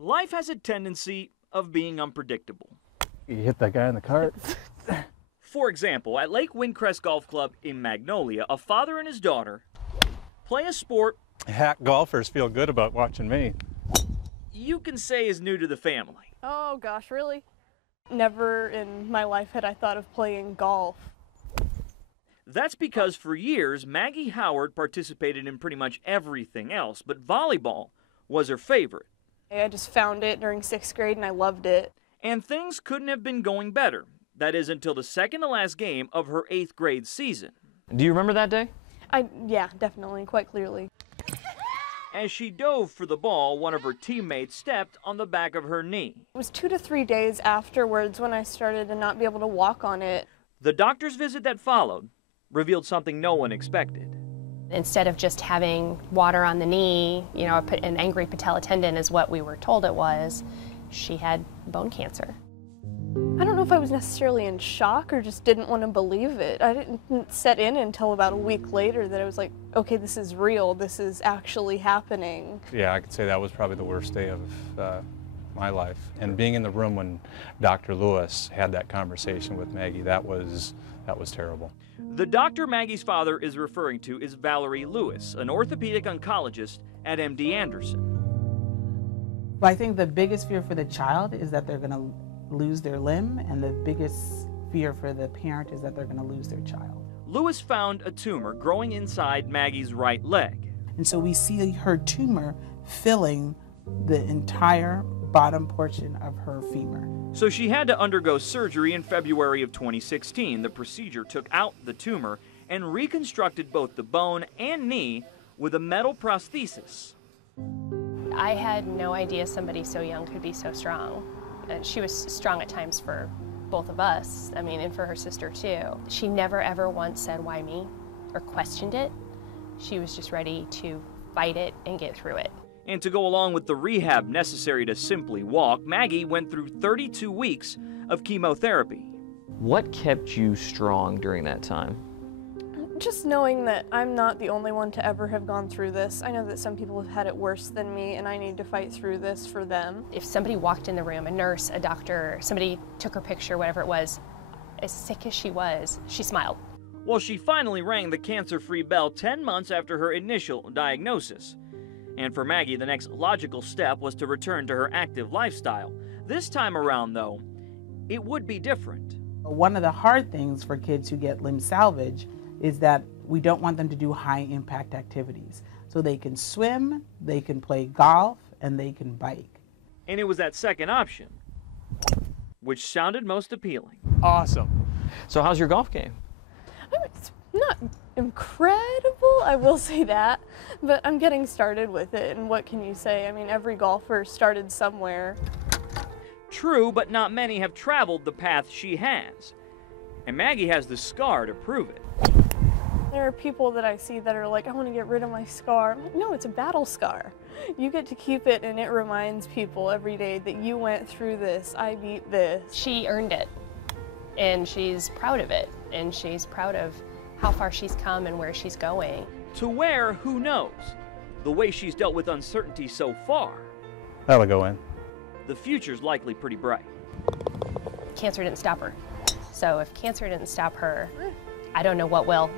Life has a tendency of being unpredictable. You hit that guy in the cart. For example, at Lake Windcrest Golf Club in Magnolia, a father and his daughter play a sport Hack golfers feel good about watching me. you can say is new to the family. Oh gosh, really? Never in my life had I thought of playing golf. That's because for years, Maggie Howard participated in pretty much everything else, but volleyball was her favorite. I just found it during 6th grade and I loved it. And things couldn't have been going better. That is until the second to last game of her 8th grade season. Do you remember that day? Yeah, definitely, quite clearly. As she dove for the ball, one of her teammates stepped on the back of her knee. It was 2 to 3 days afterwards when I started to not be able to walk on it. The doctor's visit that followed revealed something no one expected. Instead of just having water on the knee, you know, an angry patella tendon is what we were told it was, she had bone cancer. I don't know if I was necessarily in shock or just didn't want to believe it. I didn't set in until about a week later that I was like, okay, this is real, this is actually happening. Yeah, I could say that was probably the worst day of my life. And being in the room when Dr. Lewis had that conversation with Maggie, that was terrible. The doctor Maggie's father is referring to is Valerie Lewis, an orthopedic oncologist at MD Anderson. But I think the biggest fear for the child is that they're going to lose their limb, and the biggest fear for the parent is that they're going to lose their child. Lewis found a tumor growing inside Maggie's right leg. And so we see her tumor filling the entire bottom portion of her femur. So she had to undergo surgery in February of 2016. The procedure took out the tumor and reconstructed both the bone and knee with a metal prosthesis. I had no idea somebody so young could be so strong. And she was strong at times for both of us, I mean, and for her sister too. She never ever once said, "Why me?" or questioned it. She was just ready to fight it and get through it. And to go along with the rehab necessary to simply walk, Maggie went through 32 weeks of chemotherapy. What kept you strong during that time? Just knowing that I'm not the only one to ever have gone through this. I know that some people have had it worse than me, and I need to fight through this for them. If somebody walked in the room, a nurse, a doctor, somebody took her picture, whatever it was, as sick as she was, she smiled. Well, she finally rang the cancer-free bell 10 months after her initial diagnosis. And for Maggie, the next logical step was to return to her active lifestyle. This time around, though, it would be different. One of the hard things for kids who get limb salvage is that we don't want them to do high-impact activities. So they can swim, they can play golf, and they can bike. And it was that second option, which sounded most appealing. Awesome. So how's your golf game? It's not incredible, I will say that, but I'm getting started with it, and what can you say? I mean, every golfer started somewhere. True, but not many have traveled the path she has. And Maggie has the scar to prove it. There are people that I see that are like, I want to get rid of my scar. I'm like, no, it's a battle scar. You get to keep it, and it reminds people every day that you went through this, I beat this. She earned it, and she's proud of it, and she's proud of how far she's come and where she's going. To where, who knows? The way she's dealt with uncertainty so far, That'll go in. the future's likely pretty bright. Cancer didn't stop her. So if cancer didn't stop her, I don't know what will.